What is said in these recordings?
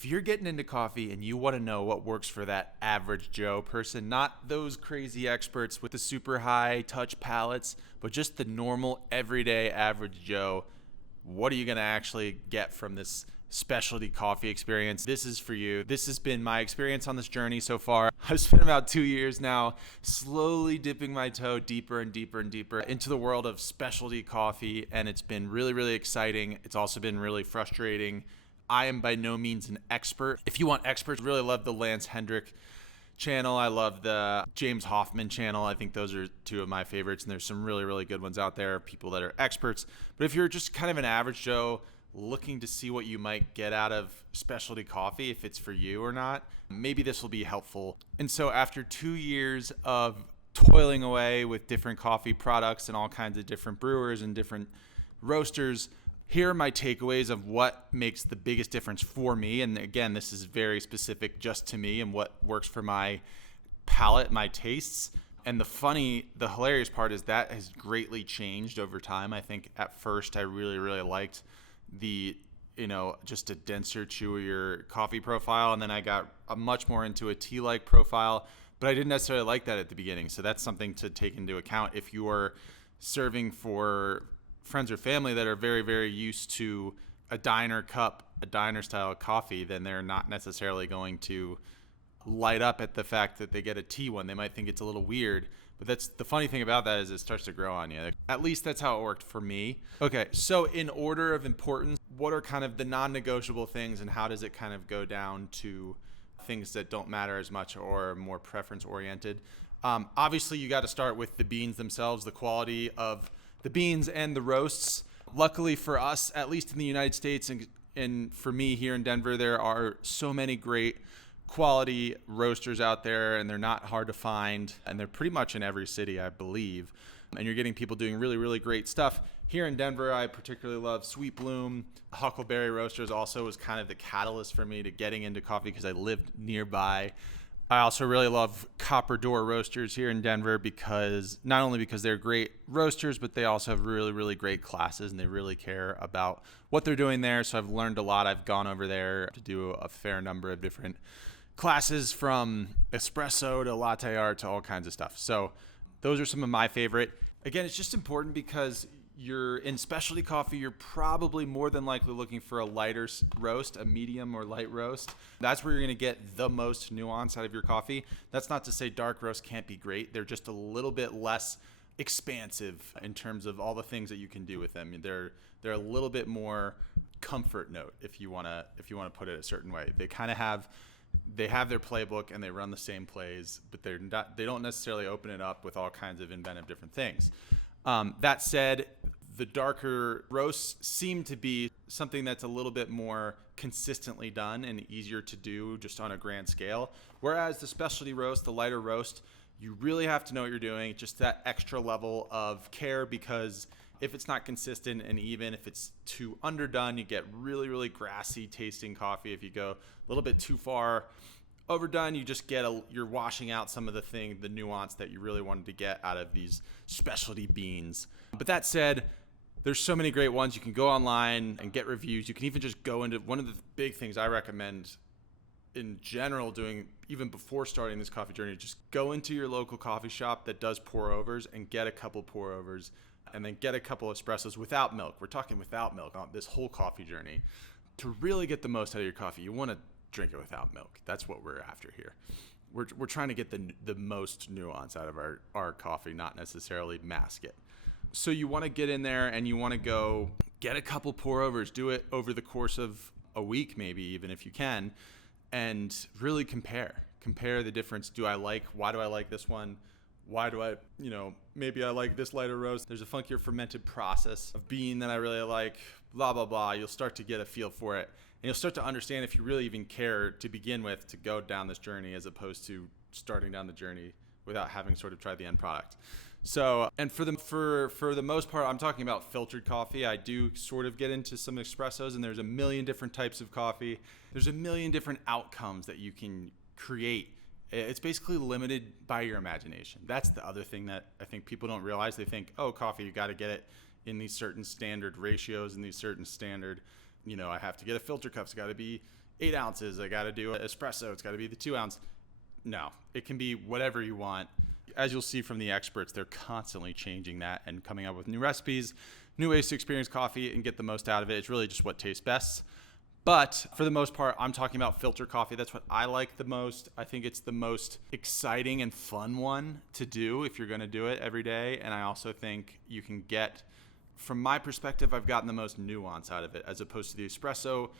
If you're getting into coffee and you want to know what works for that average Joe person, not those crazy experts with the super high touch palates, but just the normal everyday average Joe, what are you going to actually get from this specialty coffee experience? This is for you. This has been my experience on this journey so far. I've spent about 2 years now slowly dipping my toe deeper and deeper and deeper into the world of specialty coffee, and it's been really, really exciting. It's also been really frustrating. I am by no means an expert. If you want experts, really love the Lance Hedrick channel. I love the James Hoffmann channel. I think those are two of my favorites, and there's some really, really good ones out there, people that are experts. But if you're just kind of an average Joe looking to see what you might get out of specialty coffee, if it's for you or not, maybe this will be helpful. And so after 2 years of toiling away with different coffee products and all kinds of different brewers and different roasters, here are my takeaways of what makes the biggest difference for me. And again, this is very specific just to me and what works for my palate, my tastes. And the hilarious part is that has greatly changed over time. I think at first I really, really liked just a denser, chewier coffee profile. And then I got much more into a tea-like profile, but I didn't necessarily like that at the beginning. So that's something to take into account if you are serving for friends or family that are very, very used to a diner cup, a diner style coffee. Then they're not necessarily going to light up at the fact that they get a tea one. They might think it's a little weird, but that's the funny thing about that is it starts to grow on you. At least that's how it worked for me. Okay, so in order of importance, what are kind of the non-negotiable things and how does it kind of go down to things that don't matter as much or are more preference oriented? Obviously, you got to start with the beans themselves, the quality of the beans and the roasts. Luckily for us, at least in the United States and for me here in Denver, there are so many great quality roasters out there, and they're not hard to find, and they're pretty much in every city, I believe. And you're getting people doing really, really great stuff. Here in Denver, I particularly love Sweet Bloom. Huckleberry Roasters also was kind of the catalyst for me to getting into coffee because I lived nearby. I also really love Copper Door Roasters here in Denver because not only because they're great roasters, but they also have really, really great classes and they really care about what they're doing there. So I've learned a lot. I've gone over there to do a fair number of different classes from espresso to latte art to all kinds of stuff. So those are some of my favorite. Again, it's just important because you're in specialty coffee, you're probably more than likely looking for a lighter roast, a medium or light roast. That's where you're going to get the most nuance out of your coffee. That's not to say dark roasts can't be great. They're just a little bit less expansive in terms of all the things that you can do with them. They're a little bit more comfort note if you want to put it a certain way. They kind of have their playbook and they run the same plays, but they don't necessarily open it up with all kinds of inventive different things. That said, the darker roasts seem to be something that's a little bit more consistently done and easier to do just on a grand scale. Whereas the specialty roast, the lighter roast, you really have to know what you're doing, just that extra level of care, because if it's not consistent and even if it's too underdone, you get really, really grassy tasting coffee. If you go a little bit too far overdone, you just you're washing out some of the nuance that you really wanted to get out of these specialty beans. But that said, there's so many great ones. You can go online and get reviews. You can even just go into one of the big things I recommend in general doing even before starting this coffee journey, just go into your local coffee shop that does pour overs and get a couple pour overs and then get a couple espressos without milk. We're talking without milk on this whole coffee journey. To really get the most out of your coffee, you want to drink it without milk. That's what we're after here. We're trying to get the most nuance out of our coffee, not necessarily mask it. So you want to get in there and you want to go get a couple pour overs, do it over the course of a week, maybe even if you can, and really compare the difference. Why do I like this one? Why do maybe I like this lighter roast. There's a funkier fermented process of bean that I really like, blah, blah, blah. You'll start to get a feel for it. And you'll start to understand if you really even care to begin with to go down this journey as opposed to starting down the journey without having sort of tried the end product. So, and for the most part, I'm talking about filtered coffee. I do sort of get into some espressos, and there's a million different types of coffee. There's a million different outcomes that you can create. It's basically limited by your imagination. That's the other thing that I think people don't realize. They think, oh, coffee, you got to get it in these certain standard ratios and these certain standard, I have to get a filter cup. It's got to be 8 ounces. I got to do an espresso. It's got to be the 2 ounce. No, it can be whatever you want. As you'll see from the experts, they're constantly changing that and coming up with new recipes, new ways to experience coffee and get the most out of it. It's really just what tastes best. But for the most part, I'm talking about filter coffee. That's what I like the most. I think it's the most exciting and fun one to do if you're going to do it every day. And I also think you can get, from my perspective, I've gotten the most nuance out of it as opposed to the espresso,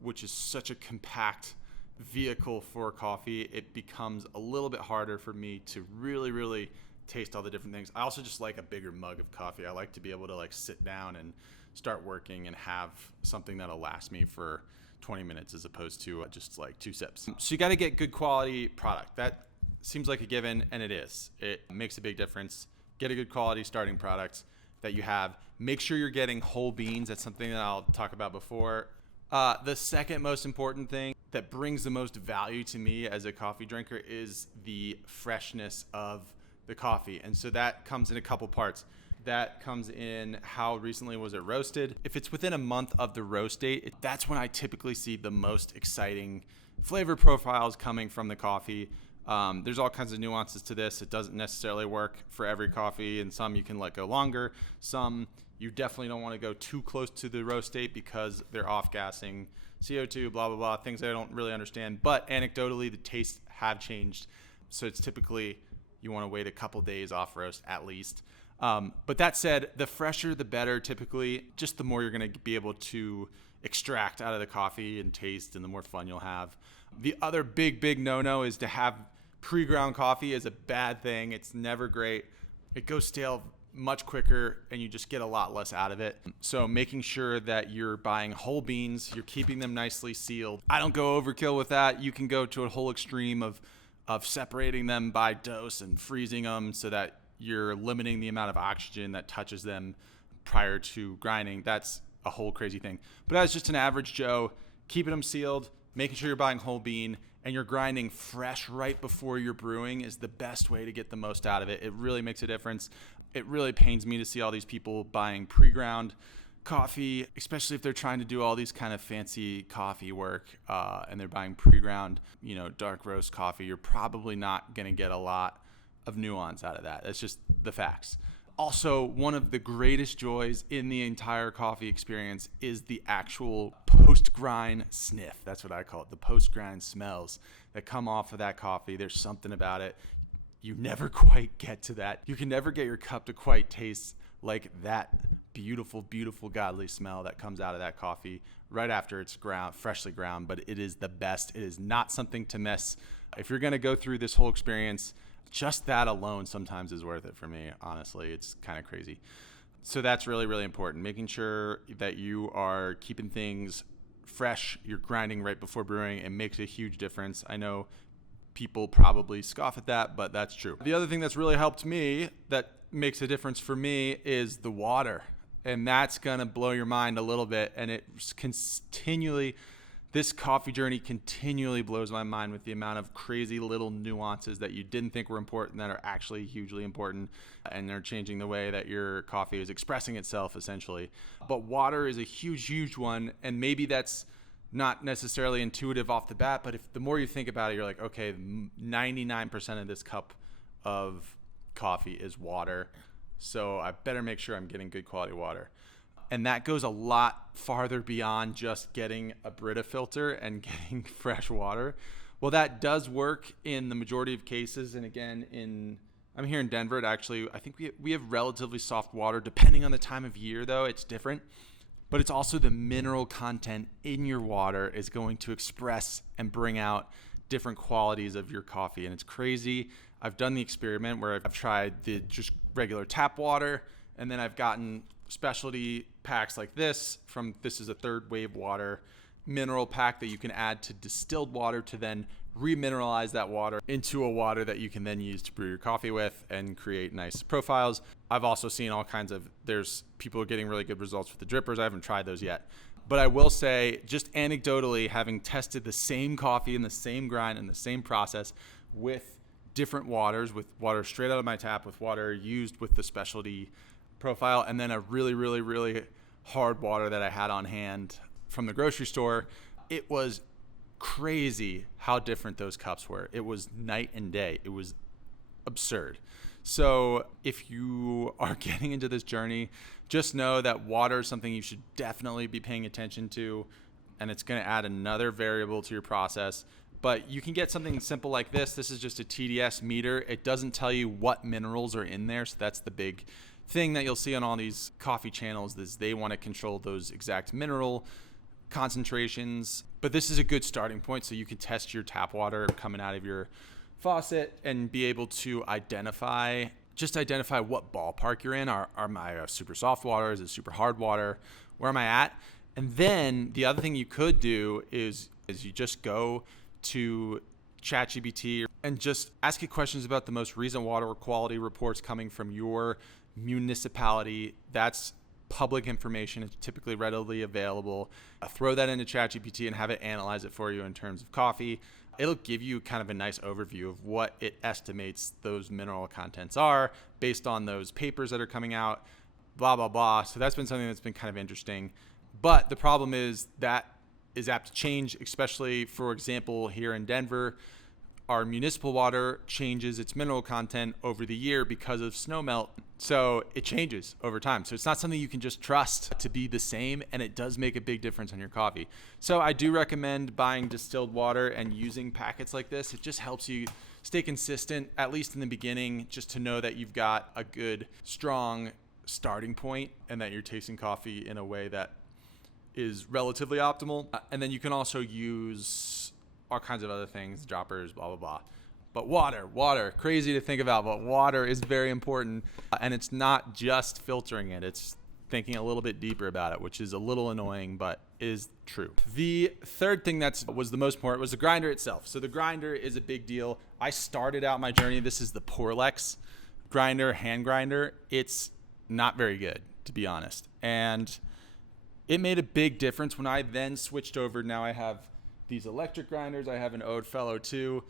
which is such a compact vehicle for coffee. It becomes a little bit harder for me to really taste all the different things. I also just like a bigger mug of coffee. I like to be able to like sit down and start working and have something that'll last me for 20 minutes as opposed to just like 2 sips. So you got to get good quality product. That seems like a given, and it is. It makes a big difference. Get a good quality starting product that you have. Make sure you're getting whole beans. That's something that I'll talk about before. The second most important thing that brings the most value to me as a coffee drinker is the freshness of the coffee. And so that comes in a couple parts. That comes in how recently was it roasted. If it's within a month of the roast date, that's when I typically see the most exciting flavor profiles coming from the coffee. There's all kinds of nuances to this. It doesn't necessarily work for every coffee, and some you can let go longer. Some you definitely don't want to go too close to the roast date because they're off-gassing CO2, blah, blah, blah, things I don't really understand. But anecdotally, the tastes have changed. So it's typically you want to wait a couple days off roast at least. But that said, the fresher, the better typically, just the more you're going to be able to extract out of the coffee and taste, and the more fun you'll have. The other big no-no is to have pre-ground coffee is a bad thing. It's never great. It goes stale much quicker and you just get a lot less out of it. So making sure that you're buying whole beans, you're keeping them nicely sealed. I don't go overkill with that. You can go to a whole extreme of separating them by dose and freezing them so that you're limiting the amount of oxygen that touches them prior to grinding. That's a whole crazy thing. But as just an average Joe, keeping them sealed, making sure you're buying whole bean, and you're grinding fresh right before you're brewing is the best way to get the most out of it. It really makes a difference. It really pains me to see all these people buying pre-ground coffee, especially if they're trying to do all these kind of fancy coffee work and they're buying pre-ground, dark roast coffee. You're probably not going to get a lot of nuance out of that. That's just the facts. Also, one of the greatest joys in the entire coffee experience is the actual post-grind sniff. That's what I call it, the post-grind smells that come off of that coffee. There's something about it. You never quite get to that. You can never get your cup to quite taste like that beautiful, beautiful, godly smell that comes out of that coffee right after it's freshly ground. But it is the best. It is not something to miss. If you're going to go through this whole experience, just that alone sometimes is worth it for me. Honestly, it's kind of crazy. So that's really, really important. Making sure that you are keeping things fresh. You're grinding right before brewing. It makes a huge difference. I know people probably scoff at that, but that's true. The other thing that's really helped me that makes a difference for me is the water. And that's going to blow your mind a little bit. And this coffee journey continually blows my mind with the amount of crazy little nuances that you didn't think were important that are actually hugely important. And they're changing the way that your coffee is expressing itself, essentially. But water is a huge, huge one. And maybe that's not necessarily intuitive off the bat, but the more you think about it, you're like, okay, 99% of this cup of coffee is water. So I better make sure I'm getting good quality water. And that goes a lot farther beyond just getting a Brita filter and getting fresh water. Well, that does work in the majority of cases. And again, I'm here in Denver. I think we have relatively soft water. Depending on the time of year, though, it's different. But it's also the mineral content in your water is going to express and bring out different qualities of your coffee. And it's crazy. I've done the experiment where I've tried the just regular tap water, and then I've gotten specialty packs like this this is a third wave water mineral pack that you can add to distilled water to then remineralize that water into a water that you can then use to brew your coffee with and create nice profiles. I've also seen there's people getting really good results with the drippers. I haven't tried those yet. But I will say, just anecdotally, having tested the same coffee and the same grind and the same process with different waters, with water straight out of my tap, with water used with the specialty profile, and then a really, really, really hard water that I had on hand from the grocery store, it was crazy how different those cups were. It was night and day. It was absurd. So if you are getting into this journey, just know that water is something you should definitely be paying attention to, and it's going to add another variable to your process. But you can get something simple like this. This is just a TDS meter. It doesn't tell you what minerals are in there, so that's the big thing that you'll see on all these coffee channels, is they want to control those exact mineral concentrations. But this is a good starting point, so you can test your tap water coming out of your faucet and be able to identify what ballpark you're in. Am I a super soft water? Is it super hard water? Where am I at? And then the other thing you could do is you just go to ChatGPT and just ask it questions about the most recent water quality reports coming from your municipality. That's public information. It's typically readily available. Throw that into ChatGPT and have it analyze it for you in terms of coffee. It'll give you kind of a nice overview of what it estimates those mineral contents are based on those papers that are coming out, blah, blah, blah. So that's been something that's been kind of interesting. But the problem is that is apt to change, especially, for example, here in Denver. Our municipal water changes its mineral content over the year because of snowmelt. So it changes over time. So it's not something you can just trust to be the same, and it does make a big difference on your coffee. So I do recommend buying distilled water and using packets like this. It just helps you stay consistent, at least in the beginning, just to know that you've got a good, strong starting point and that you're tasting coffee in a way that is relatively optimal. And then you can also use all kinds of other things, droppers, blah, blah, blah. But water, crazy to think about, but water is very important. And it's not just filtering it. It's thinking a little bit deeper about it, which is a little annoying, but is true. The third thing that was the most important was the grinder itself. So the grinder is a big deal. I started out my journey. This is the Porlex grinder, hand grinder. It's not very good, to be honest. And it made a big difference when I then switched over. Now I have these electric grinders. I have an Ode Fellow 2.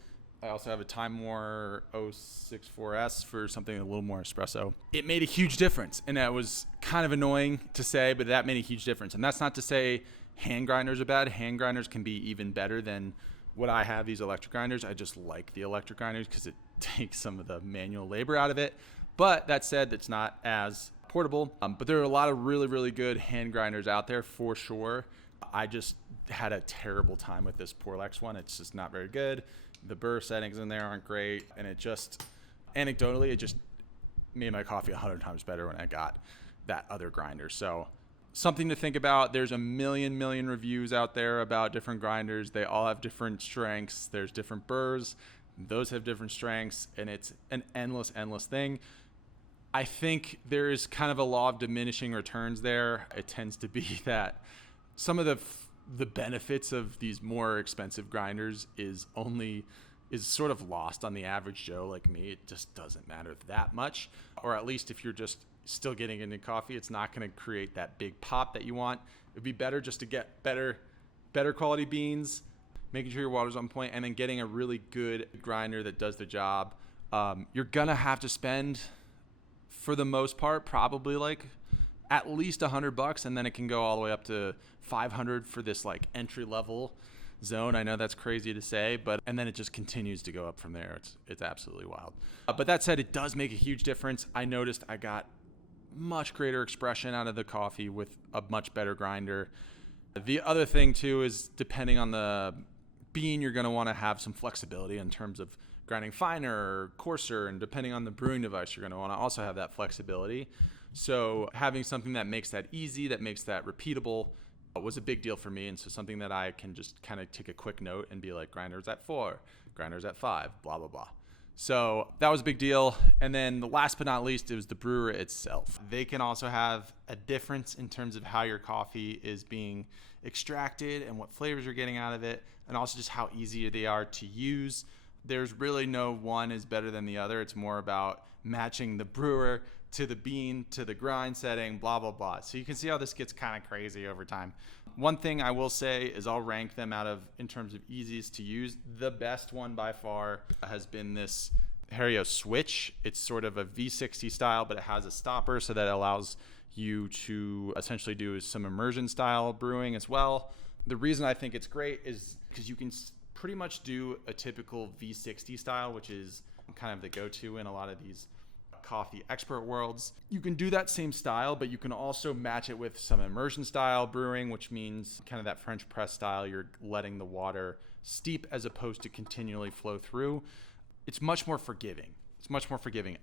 I also have a Time War 064S for something a little more espresso. It made a huge difference, and that was kind of annoying to say, but that made a huge difference. And that's not to say hand grinders are bad. Hand grinders can be even better than what I have, these electric grinders. I just like the electric grinders because it takes some of the manual labor out of it. But that said, it's not as portable. But there are a lot of really, really good hand grinders out there for sure. I just had a terrible time with this Porlex one. It's just not very good. The burr settings in there aren't great. And it just, anecdotally, it just made my coffee 100 times better when I got that other grinder. So something to think about. There's a million reviews out there about different grinders. They all have different strengths. There's different burrs. Those have different strengths. And it's an endless thing. I think there is kind of a law of diminishing returns there. It tends to be that some of the benefits of these more expensive grinders is sort of lost on the average Joe like me. It just doesn't matter that much. Or at least if you're just still getting into coffee, it's not going to create that big pop that you want. It'd be better just to get better quality beans, making sure your water's on point, and then getting a really good grinder that does the job. You're going to have to spend, for the most part, probably like at least $100, and then it can go all the way up to $500 for this like entry level zone. I know that's crazy to say, and then it just continues to go up from there. It's absolutely wild. But that said, it does make a huge difference. I noticed I got much greater expression out of the coffee with a much better grinder. The other thing too is, depending on the bean, you're going to want to have some flexibility in terms of grinding finer or coarser, and depending on the brewing device, you're going to want to also have that flexibility. So having something that makes that easy, that makes that repeatable, was a big deal for me. And so something that I can just kind of take a quick note and be like, grinders at 4, grinders at 5, blah, blah, blah. So that was a big deal. And then the last but not least, it was the brewer itself. They can also have a difference in terms of how your coffee is being extracted and what flavors you're getting out of it, and also just how easy they are to use. There's really no one is better than the other. It's more about matching the brewer to the bean, to the grind setting, blah, blah, blah. So you can see how this gets kind of crazy over time. One thing I will say is I'll rank them in terms of easiest to use. The best one by far has been this Hario Switch. It's sort of a V60 style, but it has a stopper so that it allows you to essentially do some immersion style brewing as well. The reason I think it's great is because you can pretty much do a typical V60 style, which is kind of the go-to in a lot of these coffee expert worlds. You can do that same style, but you can also match it with some immersion style brewing, which means kind of that French press style. You're letting the water steep as opposed to continually flow through. It's much more forgiving.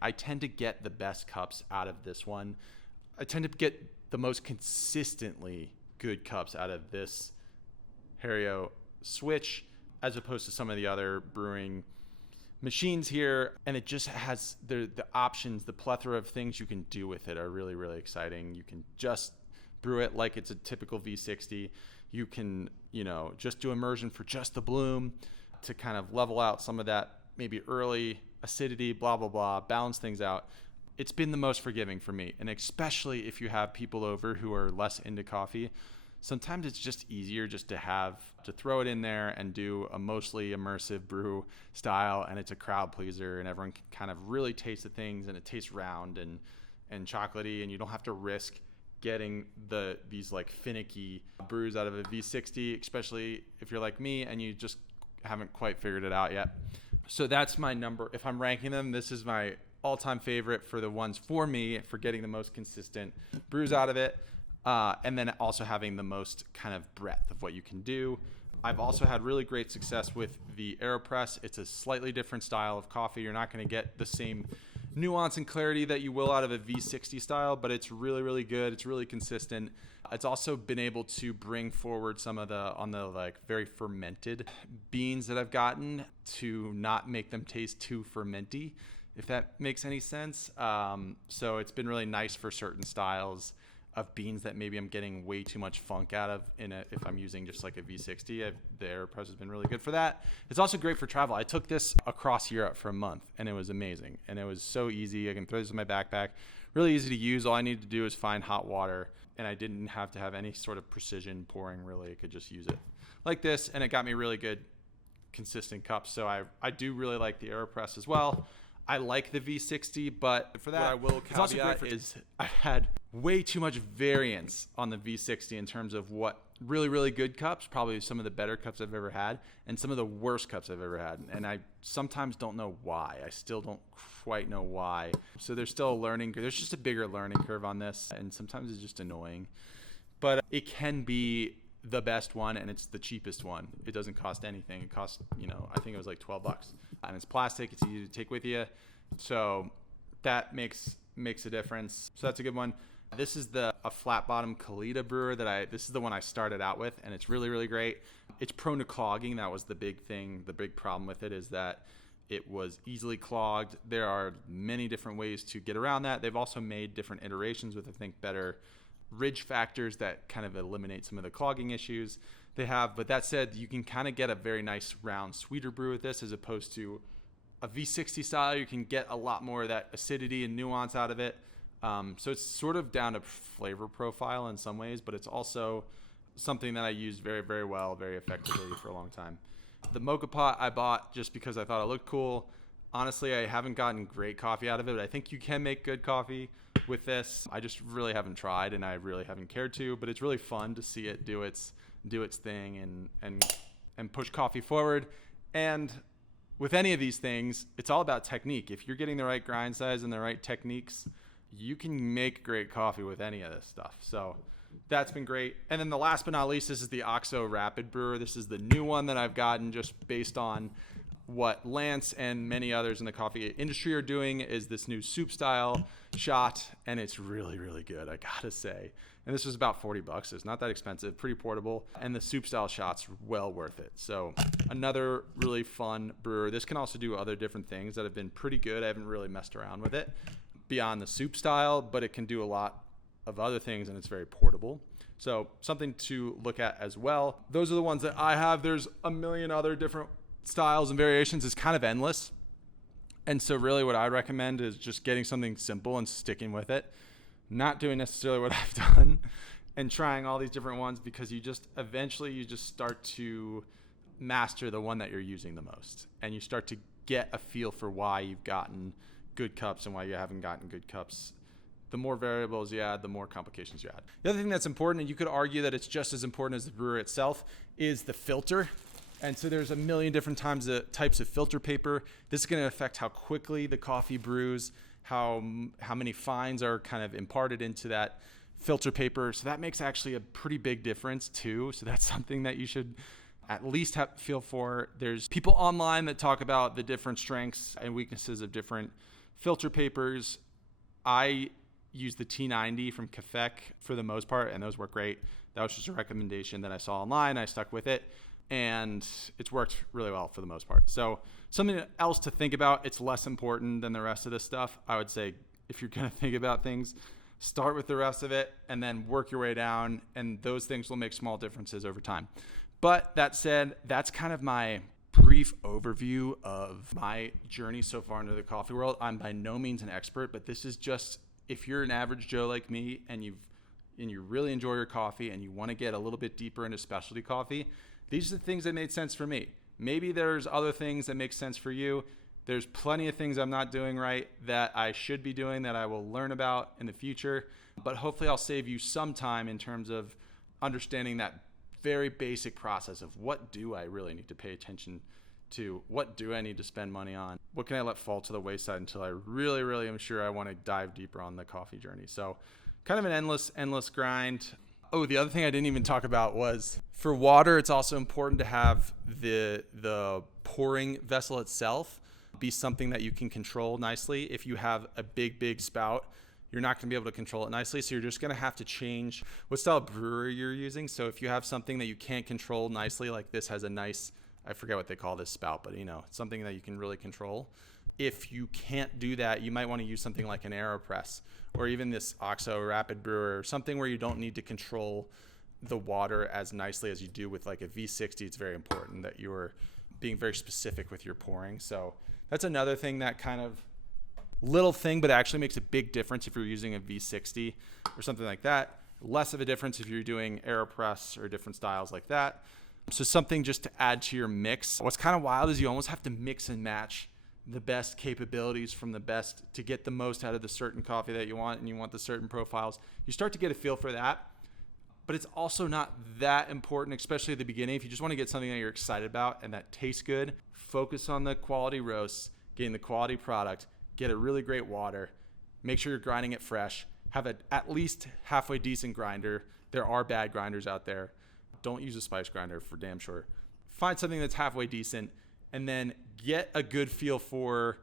I tend to get the best cups out of this one. I tend to get the most consistently good cups out of this Hario Switch as opposed to some of the other brewing machines here. And it just has the options, the plethora of things you can do with it are really, really exciting. You can just brew it like it's a typical V60. You can, just do immersion for just the bloom to kind of level out some of that maybe early acidity, blah, blah, blah, balance things out. It's been the most forgiving for me. And especially if you have people over who are less into coffee, sometimes it's just easier just to throw it in there and do a mostly immersive brew style, and it's a crowd pleaser and everyone can kind of really taste the things, and it tastes round and chocolatey, and you don't have to risk getting these like finicky brews out of a V60, especially if you're like me and you just haven't quite figured it out yet. So that's my number. If I'm ranking them, this is my all-time favorite for the ones for me for getting the most consistent brews out of it. And then also having the most kind of breadth of what you can do. I've also had really great success with the Aeropress. It's a slightly different style of coffee. You're not going to get the same nuance and clarity that you will out of a V60 style, but it's really, really good. It's really consistent. It's also been able to bring forward some of the like very fermented beans that I've gotten to not make them taste too fermenty, if that makes any sense. So it's been really nice for certain styles of beans that maybe I'm getting way too much funk out of if I'm using just like a V60. The Aeropress has been really good for that. It's also great for travel. I took this across Europe for a month, and it was amazing. And it was so easy. I can throw this in my backpack. Really easy to use. All I needed to do is find hot water, and I didn't have to have any sort of precision pouring, really. I could just use it like this, and it got me really good, consistent cups. So I do really like the Aeropress as well. I like the V60, but for that, what I will caveat is I've had way too much variance on the V60 in terms of what really, really good cups, probably some of the better cups I've ever had, and some of the worst cups I've ever had. And I sometimes don't know why. I still don't quite know why. So there's still a learning curve. There's just a bigger learning curve on this, and sometimes it's just annoying. But it can be the best one, and it's the cheapest one. It doesn't cost anything. It costs, I think it was like $12. And it's plastic. It's easy to take with you. So that makes a difference. So that's a good one. This is a flat bottom Kalita brewer this is the one I started out with, and it's really, really great. It's prone to clogging. That was the big thing. The big problem with it is that it was easily clogged. There are many different ways to get around that. They've also made different iterations with, I think, better ridge factors that kind of eliminate some of the clogging issues they have. But that said, you can kind of get a very nice round sweeter brew with this as opposed to a V60 style. You can get a lot more of that acidity and nuance out of it. So it's sort of down to flavor profile in some ways, but it's also something that I used very, very well, very effectively for a long time. The mocha pot I bought just because I thought it looked cool. Honestly, I haven't gotten great coffee out of it, but I think you can make good coffee with this. I just really haven't tried, and I really haven't cared to, but it's really fun to see it do its thing and push coffee forward. And with any of these things, it's all about technique. If you're getting the right grind size and the right techniques, you can make great coffee with any of this stuff. So that's been great. And then the last but not least, this is the OXO Rapid Brewer. This is the new one that I've gotten just based on what Lance and many others in the coffee industry are doing, is this new soup style shot, and it's really, really good, I gotta say. And this was about $40. So it's not that expensive, pretty portable, and the soup style shot's well worth it. So another really fun brewer. This can also do other different things that have been pretty good. I haven't really messed around with it beyond the soup style, but it can do a lot of other things, and it's very portable. So something to look at as well. Those are the ones that I have. There's a million other different styles and variations. It's kind of endless. And so really what I recommend is just getting something simple and sticking with it, not doing necessarily what I've done and trying all these different ones, because eventually you just start to master the one that you're using the most, and you start to get a feel for why you've gotten good cups and why you haven't gotten good cups. The more variables you add, the more complications you add. The other thing that's important, and you could argue that it's just as important as the brewer itself, is the filter. And so there's a million different types of filter paper. This is going to affect how quickly the coffee brews, how many fines are kind of imparted into that filter paper. So that makes actually a pretty big difference too. So that's something that you should at least have feel for. There's people online that talk about the different strengths and weaknesses of different filter papers. I use the T90 from Cafec for the most part, and those work great. That was just a recommendation that I saw online. I stuck with it, and it's worked really well for the most part. So something else to think about, it's less important than the rest of this stuff. I would say if you're going to think about things, start with the rest of it and then work your way down, and those things will make small differences over time. But that said, that's kind of my brief overview of my journey so far into the coffee world. I'm by no means an expert, but this is just, if you're an average Joe like me and you really enjoy your coffee and you want to get a little bit deeper into specialty coffee, these are the things that made sense for me. Maybe there's other things that make sense for you. There's plenty of things I'm not doing right that I should be doing that I will learn about in the future. But hopefully I'll save you some time in terms of understanding that very basic process of what do I really need to pay attention to? What do I need to spend money on? What can I let fall to the wayside until I really, really am sure I want to dive deeper on the coffee journey? So kind of an endless grind. Oh, the other thing I didn't even talk about was for water, it's also important to have the pouring vessel itself be something that you can control nicely. If you have a big spout, you're not going to be able to control it nicely. So you're just going to have to change what style brewer you're using. So if you have something that you can't control nicely, like this has a nice, I forget what they call this spout, but something that you can really control. If you can't do that, you might want to use something like an Aeropress or even this OXO rapid brewer, or something where you don't need to control the water as nicely as you do with like a V60. It's very important that you're being very specific with your pouring. So that's another thing, that kind of little thing, but it actually makes a big difference if you're using a V60 or something like that. Less of a difference if you're doing Aeropress or different styles like that. So something just to add to your mix. What's kind of wild is you almost have to mix and match the best capabilities from the best to get the most out of the certain coffee that you want, and you want the certain profiles. You start to get a feel for that, but it's also not that important, especially at the beginning. If you just want to get something that you're excited about and that tastes good, focus on the quality roasts, getting the quality product, get a really great water, make sure you're grinding it fresh, have at least halfway decent grinder. There are bad grinders out there. Don't use a spice grinder for damn sure. Find something that's halfway decent, and then get a good feel for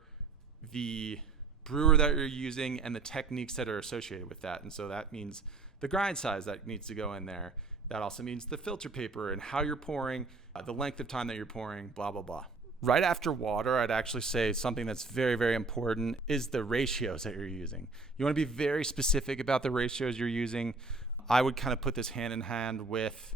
the brewer that you're using and the techniques that are associated with that. And so that means the grind size that needs to go in there. That also means the filter paper and how you're pouring, the length of time that you're pouring, blah, blah, blah. Right after water, I'd actually say something that's very, very important is the ratios that you're using. You want to be very specific about the ratios you're using. I would kind of put this hand in hand with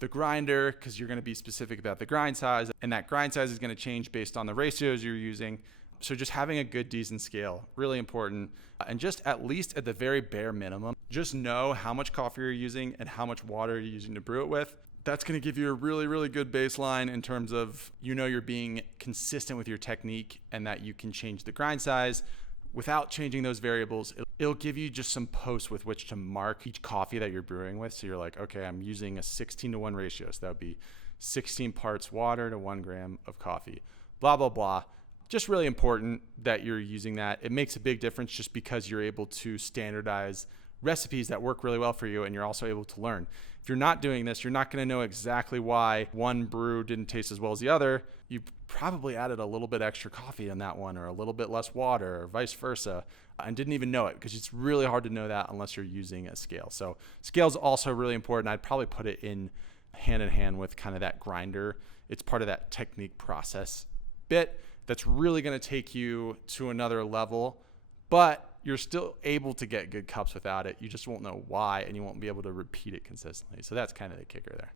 the grinder, because you're going to be specific about the grind size, and that grind size is going to change based on the ratios you're using. So just having a good, decent scale, really important. And just at least at the very bare minimum, just know how much coffee you're using and how much water you're using to brew it with. That's going to give you a really, really good baseline in terms of, you're being consistent with your technique and that you can change the grind size without changing those variables. It'll give you just some posts with which to mark each coffee that you're brewing with. So you're like, okay, I'm using a 16-to-1 ratio. So that would be 16 parts water to 1 gram of coffee, blah, blah, blah. Just really important that you're using that. It makes a big difference just because you're able to standardize recipes that work really well for you, and you're also able to learn. If you're not doing this, you're not going to know exactly why one brew didn't taste as well as the other. You probably added a little bit extra coffee in that one, or a little bit less water, or vice versa, and didn't even know it, because it's really hard to know that unless you're using a scale. So scale is also really important. I'd probably put it in hand with kind of that grinder. It's part of that technique process bit that's really going to take you to another level, but you're still able to get good cups without it. You just won't know why, and you won't be able to repeat it consistently. So that's kind of the kicker there.